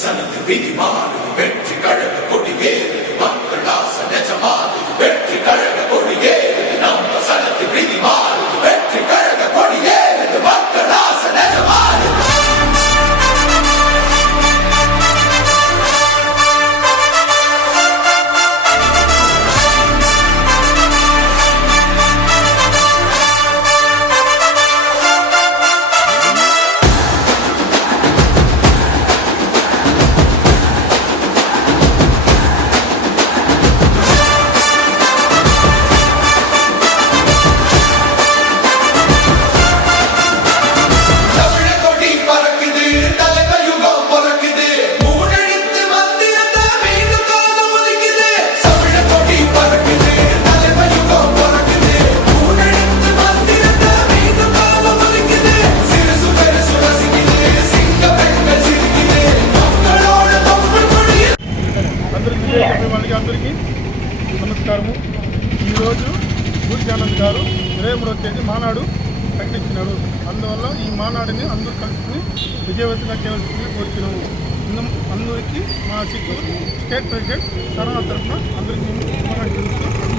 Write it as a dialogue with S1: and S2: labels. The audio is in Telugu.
S1: selling the Peaky Bar.
S2: అందరికీ నమస్కారము. ఈరోజు సూర్యానంద్ గారు ఇరవై మూడవ తేదీ మానాడు ప్రకటించినాడు. అందువల్ల ఈ మానాడుని అందరూ కలుసుకుని విజయవంతంగా చేయవలసింది కోరుతున్నాము అందరికీ మా చిత్తూరు స్టేట్ ప్రెసిడెంట్ సరణ తరఫున అందరికీ మేము